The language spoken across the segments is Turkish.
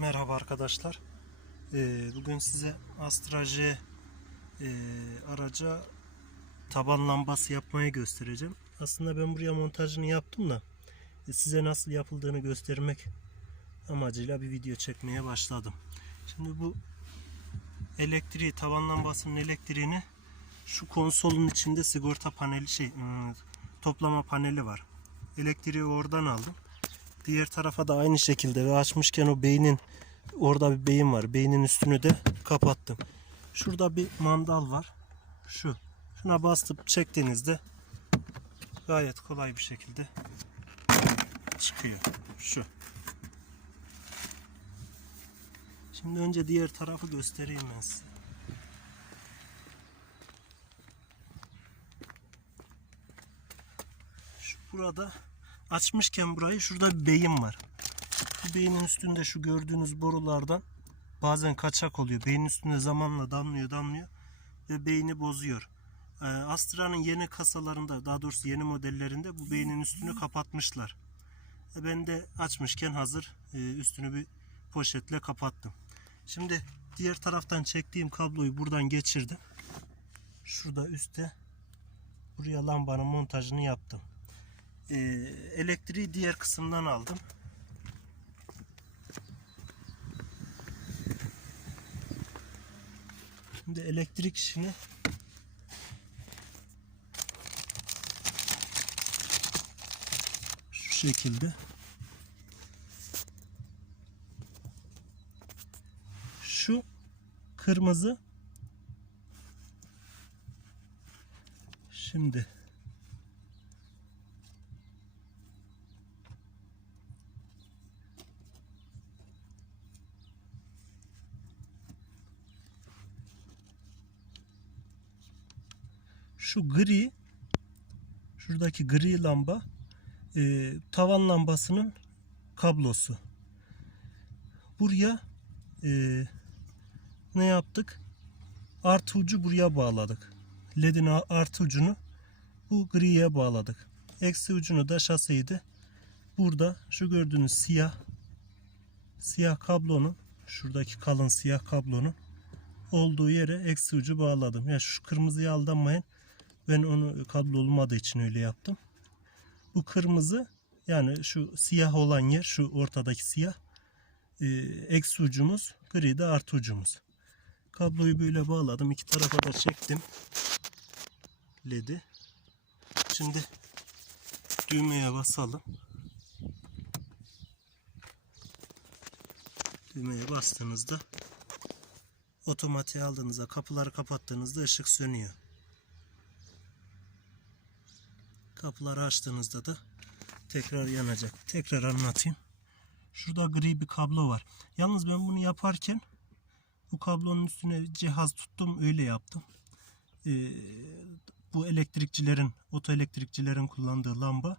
Merhaba arkadaşlar. Ee, bugün size Astra J e, araca taban lambası yapmayı göstereceğim. Aslında ben buraya montajını yaptım da e, size nasıl yapıldığını göstermek amacıyla bir video çekmeye başladım. Şimdi bu elektriği, tavan lambasının elektriğini şu konsolun içinde sigorta paneli şey hmm, toplama paneli var. Elektriği oradan aldım. Diğer tarafa da aynı şekilde ve açmışken o beynin orada bir beyin var. Beynin üstünü de kapattım. Şurada bir mandal var. Şu. Şuna bastıp çektiğinizde gayet kolay bir şekilde çıkıyor. Şu. Şimdi önce diğer tarafı göstereyim ben size. Şu burada açmışken burayı şurada bir beyin var. Bu beynin üstünde şu gördüğünüz borulardan bazen kaçak oluyor. Beynin üstünde zamanla damlıyor damlıyor ve beyni bozuyor. Ee, Astra'nın yeni kasalarında daha doğrusu yeni modellerinde bu beynin üstünü kapatmışlar. E, Ben de açmışken hazır e, üstünü bir poşetle kapattım. Şimdi diğer taraftan çektiğim kabloyu buradan geçirdim. Şurada üstte buraya lambanın montajını yaptım. Ee, elektriği diğer kısımdan aldım. Şimdi elektrik işini şu şekilde şu kırmızı şimdi şu gri şuradaki gri lamba e, tavan lambasının kablosu. Buraya e, ne yaptık? Artı ucu buraya bağladık. LED'in artı ucunu bu griye bağladık. Eksi ucunu da şaseyi de burada şu gördüğünüz siyah siyah kablonun şuradaki kalın siyah kablonun olduğu yere eksi ucu bağladım. Ya şu kırmızıya aldanmayın. Ben onu kablo olmadığı için öyle yaptım. Bu kırmızı yani şu siyah olan yer şu ortadaki siyah e, eksi ucumuz gri de artı ucumuz. Kabloyu böyle bağladım. iki tarafa da çektim. LED'i. Şimdi düğmeye basalım. Düğmeye bastığınızda otomatiğe aldığınızda kapıları kapattığınızda ışık sönüyor. Kapıları açtığınızda da tekrar yanacak. Tekrar anlatayım. Şurada gri bir kablo var. Yalnız ben bunu yaparken bu kablonun üstüne cihaz tuttum öyle yaptım. Ee, bu elektrikçilerin, oto elektrikçilerin kullandığı lamba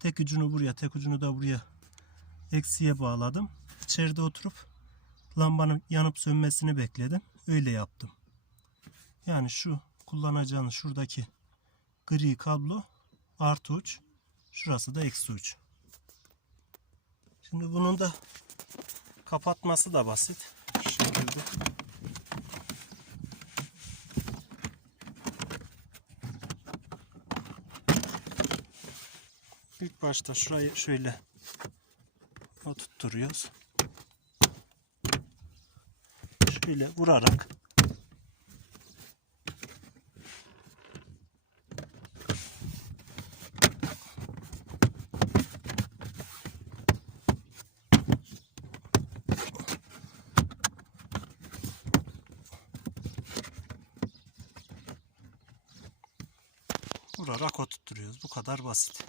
tek ucunu buraya, tek ucunu da buraya eksiye bağladım. İçeride oturup lambanın yanıp sönmesini bekledim. Öyle yaptım. Yani şu kullanacağınız şuradaki gri kablo artı uç. Şurası da eksi uç. Şimdi bunun da kapatması da basit. Şu şekilde. İlk başta şurayı şöyle oturtturuyoruz. Şöyle vurarak vurarak oturtturuyoruz. Bu kadar basit.